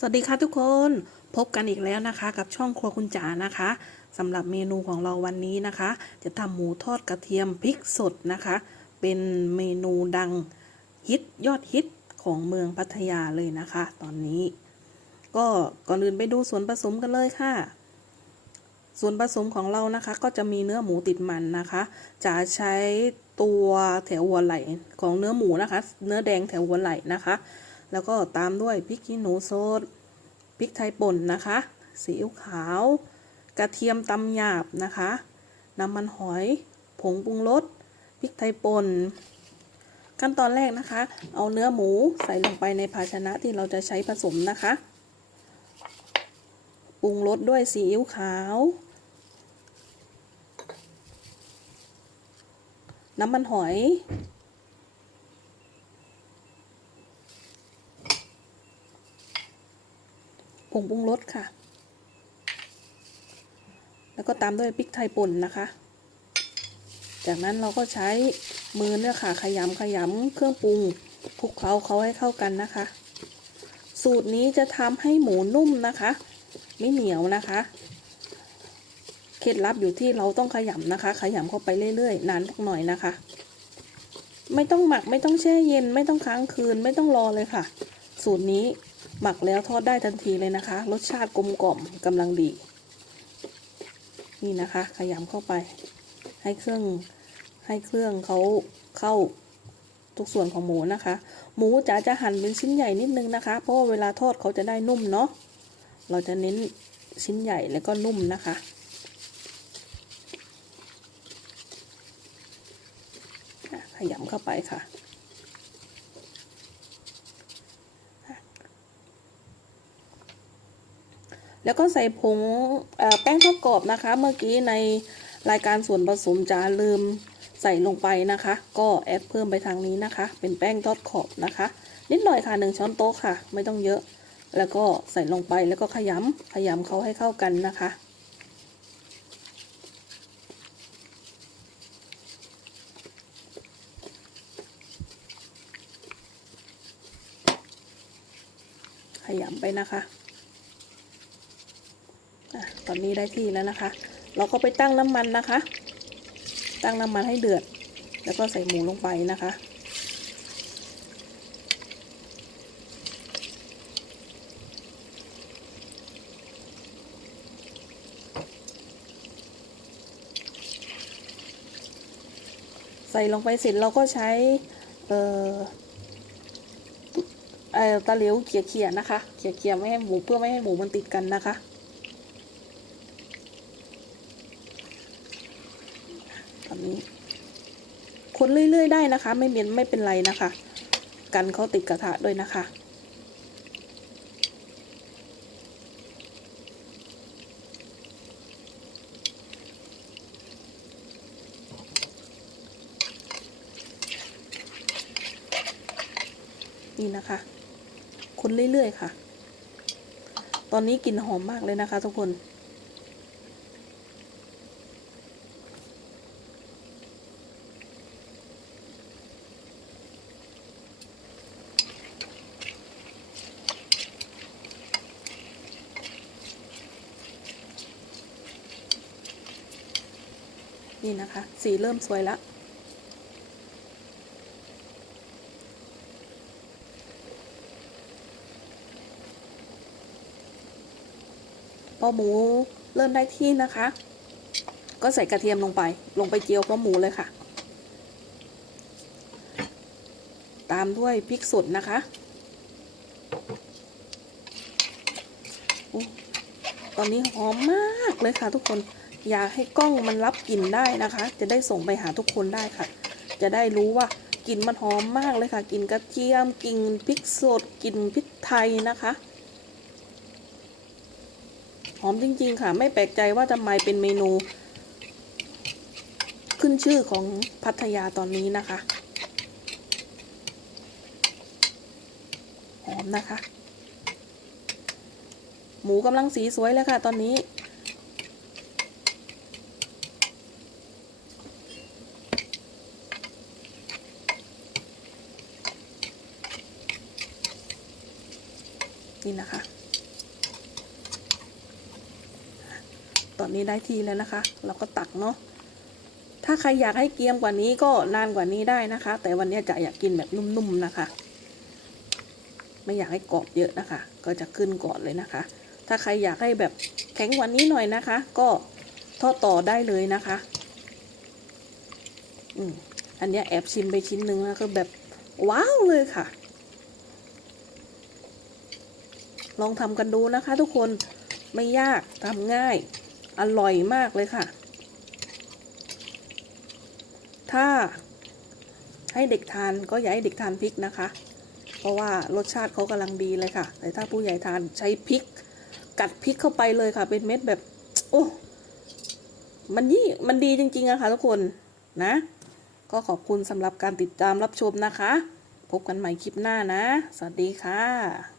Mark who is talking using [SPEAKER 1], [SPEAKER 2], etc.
[SPEAKER 1] สวัสดีค่ะทุกคนพบกันอีกแล้วนะคะ กับช่องครัวคุณจ๋านะคะสำหรับเมนูของเราวันนี้นะคะ จะทำหมูทอดกระเทียมพริกสดนะคะ เป็นเมนูดังฮิตยอดฮิตของเมืองพัทยาเลยนะคะ ตอนนี้ ก็ก่อนอื่นไปดูส่วนผสมกันเลยค่ะ ส่วนผสมของเรานะคะ ก็จะมีเนื้อหมูติดมันนะคะจะใช้ตัวแถวหัวไหล่ของเนื้อหมูนะคะ เนื้อแดงแถวหัวไหล่นะคะ แล้วก็ตามด้วยพริกขี้หนูสดพริกไทยป่นนะคะซีอิ๊วขาว กระเทียมตำหยาบนะคะน้ำมันหอย ผงปรุงรสพริกไทยป่นขั้นตอนแรกนะคะ เอาเนื้อหมูใส่ลงไปในภาชนะที่เราจะใช้ผสมนะคะ ปรุงรสด้วยซีอิ๊วขาว น้ำมันหอย งปรุงรสค่ะ แล้วก็ตามด้วยพริกไทยป่นนะคะ จากนั้นเราก็ใช้มือเนี่ยค่ะ ขยำขยำเครื่องปรุงคลุกเคล้าเขาให้เข้ากันนะคะ สูตรนี้จะทำให้หมูนุ่มนะคะ ไม่เหนียวนะคะ เคล็ดลับอยู่ที่เราต้องขยำนะคะ ขยำเข้าไปเรื่อยๆ นานสักหน่อยนะคะ ไม่ต้องหมักไม่ต้องแช่เย็น ไม่ต้องค้างคืนไม่ต้องรอเลยค่ะ สูตรนี้ หมักแล้วทอดได้ทันทีเลยนะคะ รสชาติกลมกล่อมกำลังดี นี่นะคะขยำเข้าไป ให้เครื่องให้เครื่องเขาเข้าทุกส่วนของหมูนะคะ หมูจ๋าจะหั่นเป็นชิ้นใหญ่นิดนึงนะคะ เพราะว่าเวลาทอดเขาจะได้นุ่มเนาะเราจะเน้นชิ้นใหญ่แล้วก็นุ่มนะคะขยำเข้าไปค่ะ แล้วก็ใส่ผงแป้งทอดกรอบนะคะ เมื่อกี้ในรายการส่วนผสมจะลืมใส่ลงไปนะคะ ก็แอดเพิ่มไปทางนี้นะคะ เป็นแป้งทอดขอบนะคะ นิดหน่อยค่ะหนึ่งช้อนโต๊ะค่ะ ไม่ต้องเยอะ แล้วก็ใส่ลงไปแล้วก็ขยำขยำเขาให้เข้ากันนะคะขยำไปนะคะอะ ตอนนี้ได้ที่แล้วนะคะ เราก็ไปตั้งน้ำมันนะคะ ตั้งน้ำมันให้เดือด แล้วก็ใส่หมูลงไปนะคะใส่ลงไปเสร็จเราก็ใช้ เอ่อเออตะหลวเขี่ยๆนะคะ เขี่ยๆไม่ให้หมูเพื่อไม่ให้หมูมันติดกันนะคะ ตอนนี้ คนเรื่อยๆได้นะคะ ไม่เป็นไม่เป็นไรนะคะ กันเขาติดกระทะด้วยนะคะ นี่นะคะ คนเรื่อยๆค่ะ ตอนนี้กลิ่นหอมมากเลยนะคะทุกคน นี่นะคะ สีเริ่มสวยแล้วพอหมูเริ่มได้ที่นะคะ ก็ใส่กระเทียมลงไป ลงไปเจียวพร้อหมูเลยค่ะ ตามด้วยพริกสดนะคะอตอนนี้หอมมากเลยค่ะทุกคน อยากให้กล้องมันรับกลิ่นได้นะคะ จะได้ส่งไปหาทุกคนได้ค่ะ จะได้รู้ว่ากลิ่นมันหอมมากเลยค่ะกลิ่นกระเทียมกลิ่นพริกสดกลิ่นพริกไทยนะคะหอมจริง ๆ ค่ะ ไม่แปลกใจว่าทำไมเป็นเมนู ขึ้นชื่อของพัทยาตอนนี้นะคะหอมนะคะ หมูกำลังสีสวยเลยค่ะตอนนี้ี่นะคะ ตอนนี้ได้ทีแล้วนะคะ เราก็ตักเนาะ ถ้าใครอยากให้เกี๊ยมกว่านี้ก็นานกว่านี้ได้นะคะ แต่วันนี้จะอยากกินแบบนุ่มๆนะคะ ไม่อยากให้กรอบเยอะนะคะ ก็จะขึ้นก่อนเลยนะคะ ถ้าใครอยากให้แบบแข็งกว่านี้หน่อยนะคะ ก็ทอดต่อได้เลยนะคะ อืมอันนี้แอบชิมไปชิ้นหนึ่งแล้วก็แบบว้าวเลยค่ะ ลองทำกันดูนะคะทุกคนไม่ยากทำง่าย อร่อยมากเลยค่ะ ถ้าให้เด็กทานก็อย่าให้เด็กทานพริกนะคะ เพราะว่ารสชาติเขากำลังดีเลยค่ะ แต่ถ้าผู้ใหญ่ทานใช้พริก กัดพริกเข้าไปเลยค่ะ เป็นเม็ดแบบ โอ้มันยี่มันดีจริงๆอะค่ะทุกคนนะ ก็ขอบคุณสำหรับการติดตามรับชมนะคะ พบกันใหม่คลิปหน้านะ สวัสดีค่ะ